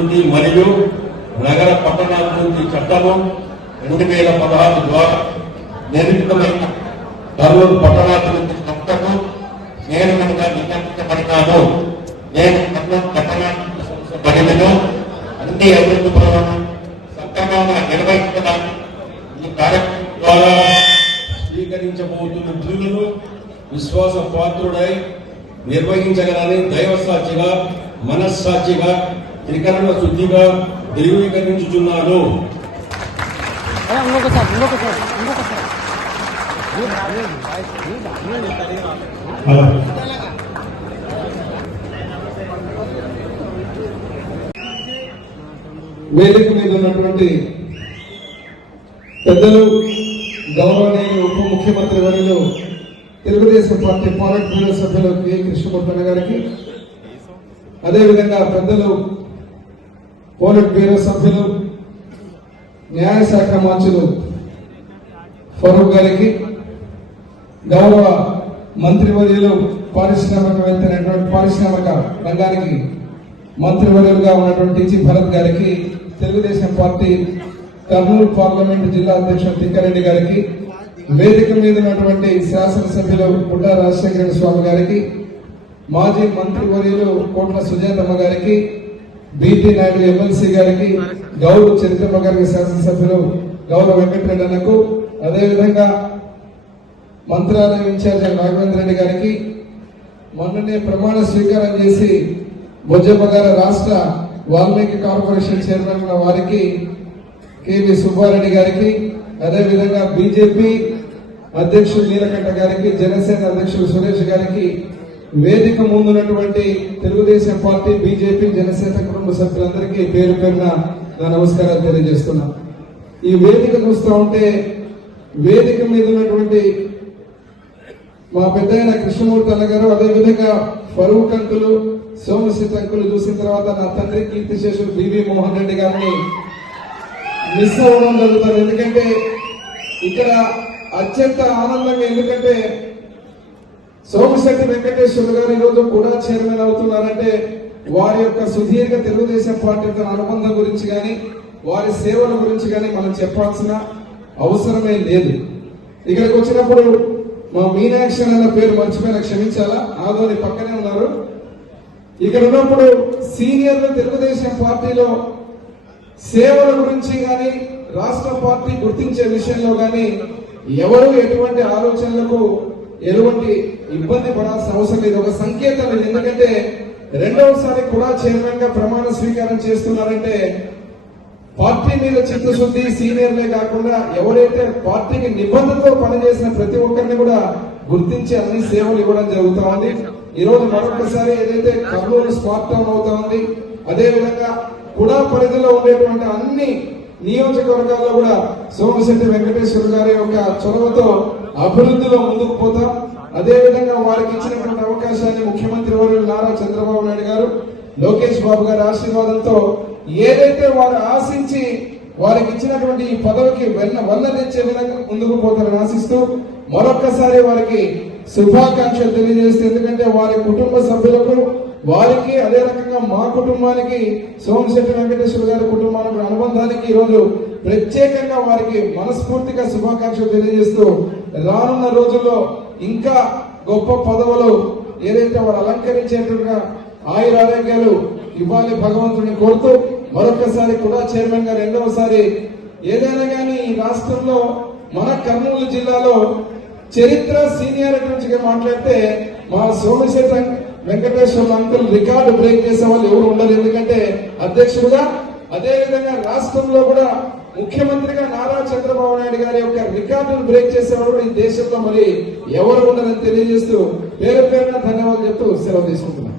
అభివృద్ధి మరియు నగర పట్టణాభివృద్ధి చట్టము 2016 ద్వారా నిర్మితమైన కర్నూలు పట్టణాభివృద్ధి సంస్థకు చైర్మన్గా నియమించబడినాను. నేను కర్నూలు పట్టణాభివృద్ధి సంస్థ పరిధిలో అన్ని అభివృద్ధి పనులను సక్రమంగా నిర్వహించడానికి ఈ కార్యక్రమం ద్వారా స్వీకరించబోతున్న విధులను విశ్వాస పాత్రుడై నిర్వహించగలని దైవ సాక్షిగా మనస్సాక్షిగా త్రికరణ శుద్ధిగా ధృవీకరించుచున్నాను. వేదిక మీద ఉన్నటువంటి పెద్దలు, గౌరవనీయులు ఉప ముఖ్యమంత్రి వర్యులు, తెలుగుదేశం పార్టీ పాలిట్ బ్యూరో సభ్యులు కె కృష్ణమూర్తి గారికి, అదేవిధంగా పెద్దలు పాలిట్ బ్యూరో సభ్యులు న్యాయశాఖ మంత్రులు ఫరూక్ గారికి, గౌరవ మంత్రివర్యులు పారిశ్రామిక రంగానికి మంత్రివర్యులుగా ఉన్నటువంటి టి భరత్ గారికి, తెలుగుదేశం పార్టీ కర్నూలు పార్లమెంటు జిల్లా అధ్యక్షుడు తిక్కారెడ్డి గారికి, వేదిక మీద ఉన్నటువంటి శాసనసభ్యులు పుట్టా రాజశేఖర స్వామి గారికి, మాజీ మంత్రివర్యులు కోట్ల సుజాతమ్మ గారికి, బిటి నాయుడు ఎమ్మెల్సీ గారికి, గౌరవ చరిత్రమ్మ గారికి, శాసనసభ్యులు గౌరవ వెంకటరెడ్డి అన్నకు, అదేవిధంగా మంత్రాలయం ఇన్ఛార్జి రాఘవేంద్ర రెడ్డి గారికి, మొన్ననే ప్రమాణ స్వీకారం చేసి బొజ్జమ్మ గారి రాష్ట్ర వాల్మీకి కార్పొరేషన్ చైర్మన్ వారికి, కెవి సుబ్బారెడ్డి గారికి, అదేవిధంగా బీజేపీ అధ్యక్షుడు నీలకంఠ గారికి, జనసేన అధ్యక్షుడు సురేష్ గారికి, వేదిక ముందున్నటువంటి తెలుగుదేశం పార్టీ, బీజేపీ, జనసేన కుటుంబ సభ్యులందరికీ పేరు పేరున నా నమస్కారాలు తెలియజేస్తున్నా. ఈ వేదిక చూస్తూ ఉంటే వేదిక మీద ఉన్నటువంటి మా పెద్ద ఆయన కృష్ణమూర్తి అన్న గారు, అదేవిధంగా ఫరూక్ అంకులు, సోమశిత్ అంకులు చూసిన తర్వాత నా తండ్రి కీర్తిశేషులు బివి మోహన్ రెడ్డి గారిని మిస్ అవ్వడం జరుగుతుంది. ఎందుకంటే ఇక్కడ అత్యంత ఆనందంగా, ఎందుకంటే సోమశెట్టి వెంకటేశ్వర గారు ఈరోజు కూడా చైర్మన్ అవుతున్నారంటే వారి యొక్క సుదీర్ఘ తెలుగుదేశం పార్టీతో అనుబంధం గురించి కానీ వారి సేవల గురించి కానీ మనం చెప్పాల్సిన అవసరమే లేదు. ఇక్కడికి వచ్చినప్పుడు మా మీనాక్షి అన్న పేరు మర్చిపోయిన, క్షమించాలా, ఆదోని పక్కనే ఉన్నారు. ఇక్కడ ఉన్నప్పుడు సీనియర్లు తెలుగుదేశం పార్టీలో సేవల గురించి కానీ రాష్ట్ర పార్టీ గుర్తించే విషయంలో కానీ ఎవరు ఎటువంటి ఆలోచనలకు ఎటువంటి ఇబ్బంది పడాల్సిన అవసరం లేదు. ఒక సంకేతం లేదు. ఎందుకంటే రెండవసారి కూడా చైర్మన్ గా ప్రమాణ స్వీకారం చేస్తున్నారంటే పార్టీ మీద చిత్తశుద్ధి, సీనియర్లే కాకుండా ఎవరైతే పార్టీకి నిబంధనతో పనిచేసిన ప్రతి ఒక్కరిని కూడా గుర్తించి అన్ని సేవలు ఇవ్వడం జరుగుతా ఉంది. ఈ రోజు మరొకసారి ఏదైతే కర్నూలు స్మార్ట్ టౌన్ అవుతా ఉంది, అదేవిధంగా కూడా పరిధిలో ఉండేటువంటి అన్ని నియోజకవర్గాల్లో కూడా సోమశెట్టి వెంకటేశ్వర గారి యొక్క చొరవతో అభివృద్ధిలో ముందుకు పోతాం. అదేవిధంగా వారికి ఇచ్చినటువంటి అవకాశాన్ని ముఖ్యమంత్రి వర్యులు నారా చంద్రబాబు నాయుడు గారు, లోకేష్ బాబు గారి ఆశీర్వాదంతో ఏదైతే వారు ఆశించి వారికి ఇచ్చినటువంటి ఈ పదవికి వల్ల తెచ్చే విధంగా ముందుకు పోతారని ఆశిస్తూ మరొక్కసారి వారికి శుభాకాంక్షలు తెలియజేస్తే, ఎందుకంటే వారి కుటుంబ సభ్యులకు, వారికి, అదే రకంగా మా కుటుంబానికి, సోమశెట్టి వెంకటేశ్వర గారి కుటుంబానికి అనుబంధానికి ఈరోజు ప్రత్యేకంగా వారికి మనస్ఫూర్తిగా శుభాకాంక్షలు తెలియజేస్తూ రానున్న రోజుల్లో ఇంకా గొప్ప పదవులు ఏదైతే వారు అలంకరించేట్టుగా ఆయురారోగ్యాలు ఇవ్వాలి భగవంతుని కోరుతూ మరొకసారి కూడా చైర్మన్ గా రెండవసారి ఏదైనా కానీ ఈ రాష్ట్రంలో మన కర్నూలు జిల్లాలో చరిత్ర సీనియారిటీ నుంచి మాట్లాడితే మా Somashekar Venkateswara uncle record break చేసే వాళ్ళు ఎవరు ఉండరు. ఎందుకంటే అధ్యక్షుడుగా, అదేవిధంగా రాష్ట్రంలో కూడా ముఖ్యమంత్రిగా నారా చంద్రబాబు నాయుడు గారి యొక్క రికార్డును బ్రేక్ చేసేవాడు ఈ దేశంలో మరి ఎవరు ఉండరని తెలియజేస్తూ పేరు పేరున ధన్యవాదాలు చెప్తూ సెలవు తీసుకుంటున్నాను.